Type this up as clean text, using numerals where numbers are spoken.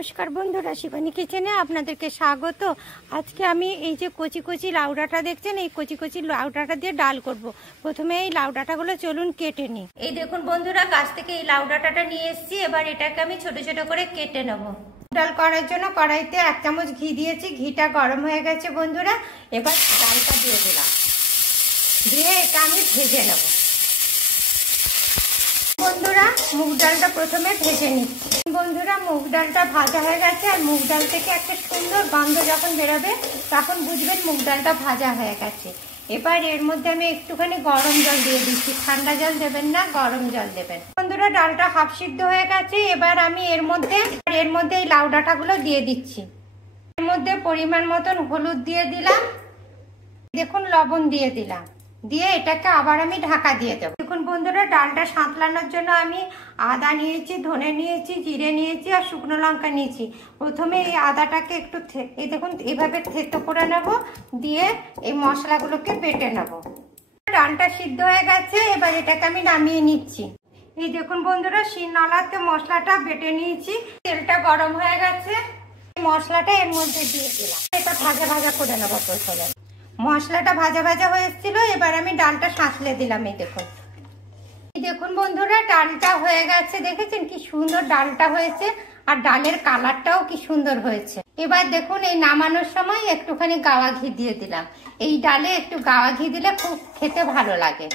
নমস্কার বন্ধুরা, শিবানী কিচেনে আপনাদেরকে স্বাগত। আজকে আমি এই যে কচি কচি লাউ ডাঁটা দেখছেন, এই কচি কচি লাউ ডাঁটা দিয়ে ডাল করব। প্রথমে এই লাউ ডাঁটাগুলো চলুন কেটে নিই। এই দেখুন বন্ধুরা, গাছ থেকে এই লাউ ডাঁটাটা নিয়ে এসেছি। এবার এটাকে আমি ছোট ছোট করে কেটে নেব। ডাল করার জন্য কড়াইতে 1 চামচ ঘি দিয়েছি। ঘিটা গরম হয়ে গেছে বন্ধুরা। এবার ডালটা দিয়ে দিলাম, দিয়ে এটা আমি ভেজে নেব। বন্ধুরা, মুগ ডালটা প্রথমে ভেজে নিচ্ছি। বন্ধুরা, মুগ ডালটা ভাজা হয়ে গেছে। আর মুগ ডাল থেকে একটা সুন্দর গন্ধ যখন বেরোবে তখন বুঝবেন মুগ ডালটা ভাজা হয়ে গেছে। এবার এর মধ্যে আমি একটুখানি গরম জল দিয়ে দিচ্ছি। ঠান্ডা জল দেবেন না, গরম জল দেবেন। বন্ধুরা, ডালটা হাফ সিদ্ধ হয়ে গেছে। এবার আমি এর মধ্যে এই লাউ ডাঁটাগুলো দিয়ে দিচ্ছি। এর মধ্যে পরিমাণ মতন হলুদ দিয়ে দিলাম, দেখুন লবণ দিয়ে দিলাম, দিয়ে এটাকে আবার আমি ঢাকা দিয়ে দেবো। দেখুন বন্ধুরা, ডালটা সাঁতলানোর জন্য আমি আদা নিয়েছি, ধনে নিয়েছি, জিরে নিয়েছি আর শুকনো লঙ্কা নিয়েছি। প্রথমে এই আদাটাকে একটু এই দেখুন এভাবে থেতো করে নেব, দিয়ে এই মশলাগুলোকে বেটে নেব। ডালটা সিদ্ধ হয়ে গেছে। এবার এটাকে আমি নামিয়ে নিচ্ছি। এই দেখুন বন্ধুরা, শিলনোড়াতে মশলাটা বেটে নিয়েছি। তেলটা গরম হয়ে গেছে, মশলাটা এর মধ্যে দিয়ে দিলাম। এটা ভাজা ভাজা করে নেবো। প্রথমে মশলাটা ভাজা ভাজা হয়ে এসেছিল। এবার আমি ডালটা সাঁতলে দিলাম। এই দেখুন বন্ধুরা, ডালটা হয়ে গেছে। দেখেছেন কি সুন্দর ডালটা হয়েছে, আর ডালের কালারটাও কি সুন্দর হয়েছে। এবার দেখুন এই নামানোর সময় একটুখানি গাওয়া ঘি দিয়ে দিলাম। এই ডালে একটু গাওয়া ঘি দিলে খুব খেতে ভালো লাগে।